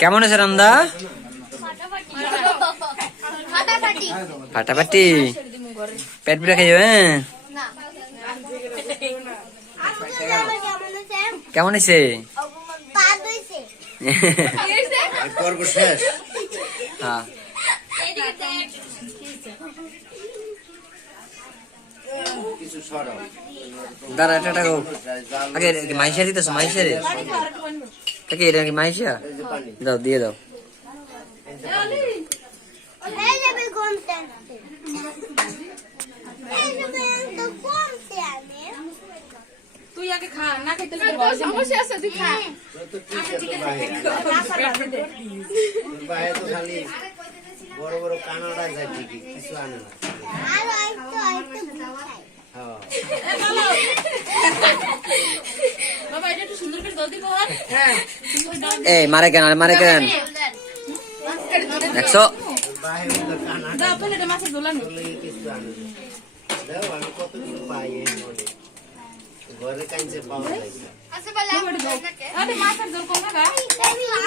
কেমন আছে রান্দা ফাটাফাটি পেট পুরে খাইও হ্যাঁ কেমন আছে হ্যাঁ দাঁড়া এটা আগে এটা কি মাইশা দিতেছো মাইশা রে কাকে এটা কি মাইশা দাও দিয়ে দাও তুই আগে খা না খেতে সমস্যা আছে তুই খা বাইরে তো খালি বড় বড় কানাডা যায় ঠিকই কিছু আনে না আর হ্যাঁ এই মারে কেন মারে কেন দেখছ পাওয়া যায় আচ্ছা দাও আরে মাছের লেগে কিছু আনে